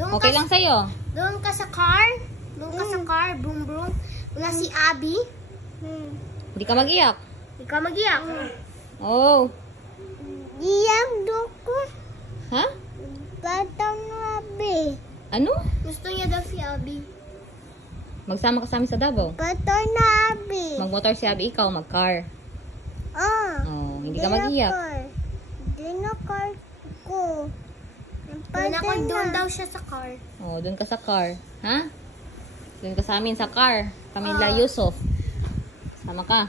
Okay lang sa'yo. Doon ka sa car. Doon ka sa car. Boom, boom. Wala si Abby. Hindi ka mag-iyak. Hindi ka mag-iyak. Oh. Iyak ko. Ha? Batang Abby. Ano? Gusto niya daw si Abby. Magsama ka sa amin sa Davao. Batang Abby. Magmotor si Abby, ikaw mag-car. Oh, hindi ka mag-iyak. Hindi na car ko. Doon daw siya sa car. Oh, doon ka sa car. Ha? Doon ka sa amin sa car. Kami nila Yusuf. Sama ka.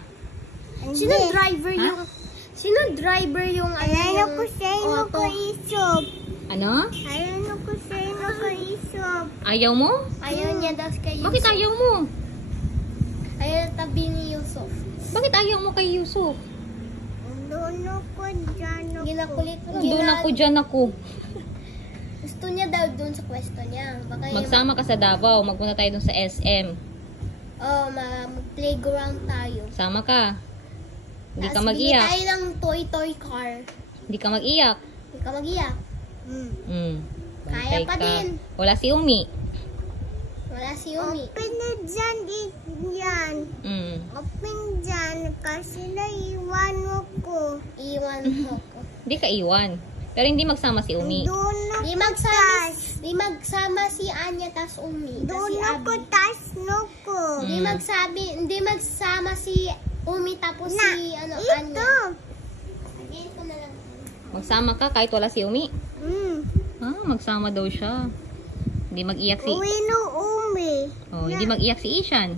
Sino driver yung... Sino driver yung... Ayaw ko sa ino ko isop. Ano? Ayaw ko sa ino ko isop. Ayaw mo? Ayaw niya daw kay Yusuf. Bakit ayaw mo? Ayaw tabi ni Yusuf. Bakit ayaw mo kay Yusuf? Doon ako dyan ako. Ginakulit. Doon ako, dyan ako. Gusto niya daw doon sa pwesto niya. Baka Magsama ka sa Davao. Magpunta tayo doon sa SM. mag-playground tayo. Sama ka. Hindi ka Tapos bili mag-iyak. tayo ng toy car. Hindi ka mag-iyak. Hindi ka mag-iyak. Bantay Kaya pa din. Wala si Umi. Wala si Yumi. Open na dyan, yan. Open dyan, kasi naiwan ako. Iwan ko. Hindi ka iwan. Pero hindi magsama si Umi. Doon Di ako tas. magsama si Anya tas Umi. Tas Doon si ako Abby. tas no ko. Hindi magsama si Umi tapos si Anya. Ito. Again ko na lang. Magsama ka kahit wala si Umi. Magsama daw siya. Hindi mag-iyak si... Uwi no umi. Oh, hindi mag-iyak si Ishan.